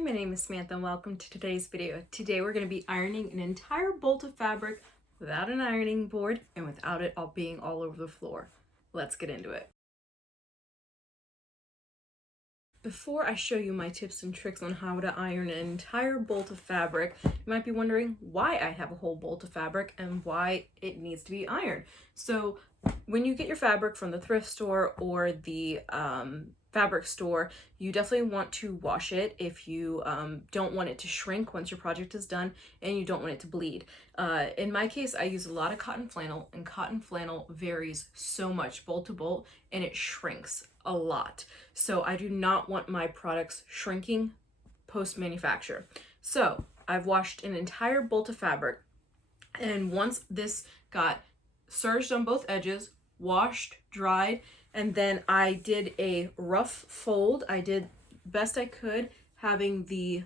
my name is Samantha and welcome to today's video. Today we're going to be ironing an entire bolt of fabric without an ironing board and without it all being all over the floor. Let's get into it. Before I show you my tips and tricks on how to iron an entire bolt of fabric, you might be wondering why I have a whole bolt of fabric and why it needs to be ironed. So when you get your fabric from the thrift store or the fabric store, you definitely want to wash it if you don't want it to shrink once your project is done and you don't want it to bleed. In my case, I use a lot of cotton flannel, and cotton flannel varies so much bolt to bolt and it shrinks a lot. So I do not want my products shrinking post-manufacture. So I've washed an entire bolt of fabric, and once this got serged on both edges, washed, dried, and then I did a rough fold. I did best I could, having the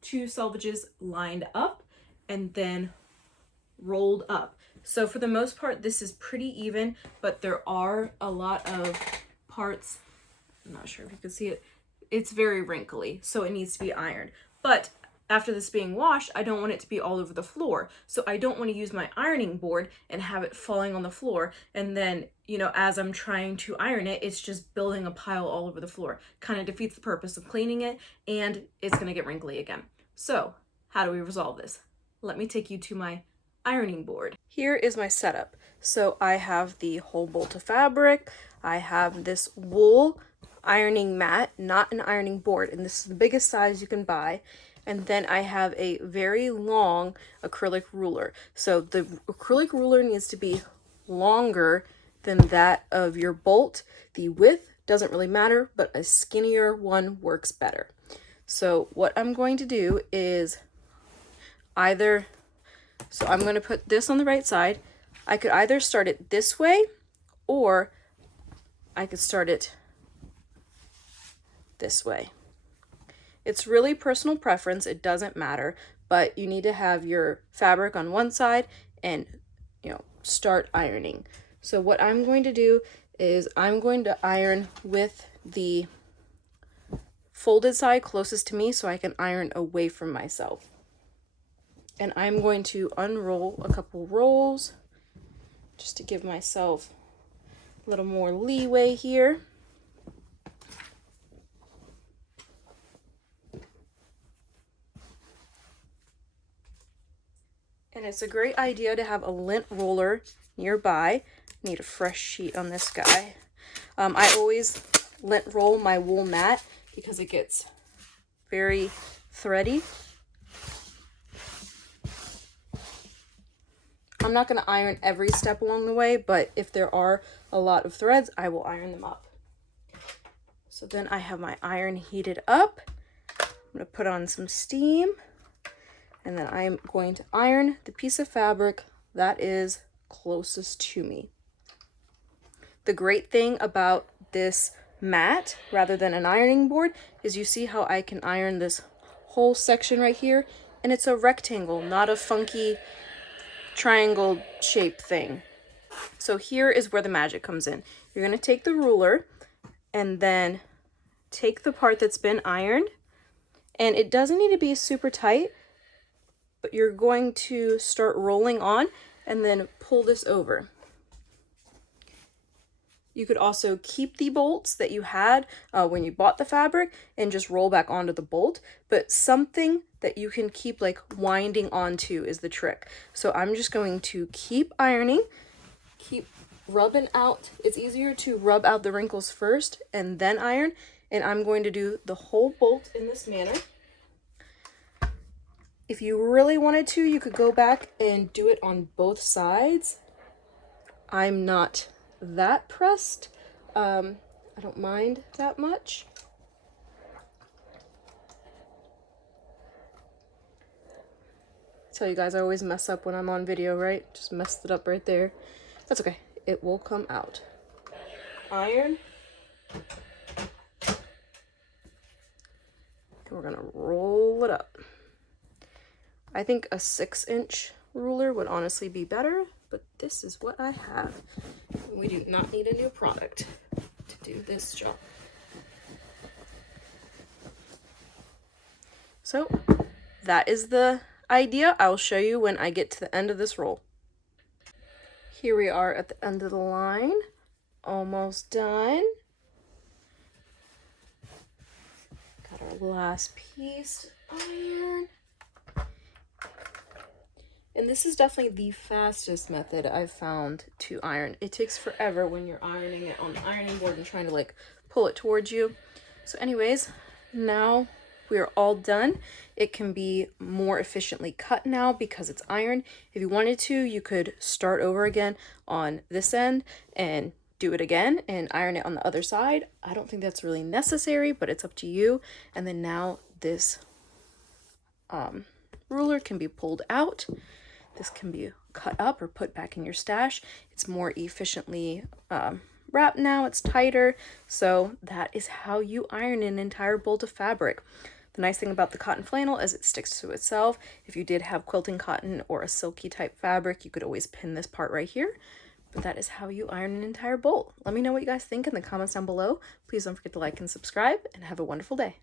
two selvages lined up and then rolled up. So for the most part, this is pretty even, but there are a lot of parts, I'm not sure if you can see it, it's very wrinkly, so it needs to be ironed. But after this being washed, I don't want it to be all over the floor. So I don't want to use my ironing board and have it falling on the floor. And then, you know, as I'm trying to iron it, it's just building a pile all over the floor. Kind of defeats the purpose of cleaning it, and it's going to get wrinkly again. So how do we resolve this? Let me take you to my ironing board. Here is my setup. So I have the whole bolt of fabric. I have this wool ironing mat, not an ironing board, and this is the biggest size you can buy. And then I have a very long acrylic ruler. So the acrylic ruler needs to be longer than that of your bolt. The width doesn't really matter, but a skinnier one works better. So what I'm going to do is I'm going to put this on the right side. I could either start it this way, or I could start it this way. It's really personal preference, it doesn't matter, but you need to have your fabric on one side and, you know, start ironing. So what I'm going to do is I'm going to iron with the folded side closest to me so I can iron away from myself. And I'm going to unroll a couple rolls just to give myself a little more leeway here. And it's a great idea to have a lint roller nearby. Need a fresh sheet on this guy. I always lint roll my wool mat because it gets very thready. I'm not going to iron every step along the way, but if there are a lot of threads, I will iron them up. So then I have my iron heated up. I'm going to put on some steam. And then I'm going to iron the piece of fabric that is closest to me. The great thing about this mat, rather than an ironing board, is you see how I can iron this whole section right here, and it's a rectangle, not a funky triangle shape thing. So here is where the magic comes in. You're going to take the ruler and then take the part that's been ironed, and it doesn't need to be super tight, but you're going to start rolling on and then pull this over. You could also keep the bolts that you had when you bought the fabric and just roll back onto the bolt, but something that you can keep like winding onto is the trick. So I'm just going to keep ironing, keep rubbing out. It's easier to rub out the wrinkles first and then iron, and I'm going to do the whole bolt in this manner. If you really wanted to, you could go back and do it on both sides. I'm not that pressed. I don't mind that much. Tell you guys I always mess up when I'm on video, right? Just messed it up right there. That's okay. It will come out. Iron. And we're gonna roll it up. I think a 6-inch ruler would honestly be better, but this is what I have. We do not need a new product to do this job. So that is the idea. I'll show you when I get to the end of this roll. Here we are at the end of the line. Almost done. Got our last piece to iron. And this is definitely the fastest method I've found to iron. It takes forever when you're ironing it on the ironing board and trying to like pull it towards you. So anyways, now we're all done. It can be more efficiently cut now because it's iron. If you wanted to, you could start over again on this end and do it again and iron it on the other side. I don't think that's really necessary, but it's up to you. And then now this ruler can be pulled out. This can be cut up or put back in your stash. It's more efficiently wrapped now. It's tighter. So that is how you iron an entire bolt of fabric. The nice thing about the cotton flannel is it sticks to itself. If you did have quilting cotton or a silky type fabric, you could always pin this part right here. But that is how you iron an entire bolt. Let me know what you guys think in the comments down below. Please don't forget to like and subscribe, and have a wonderful day.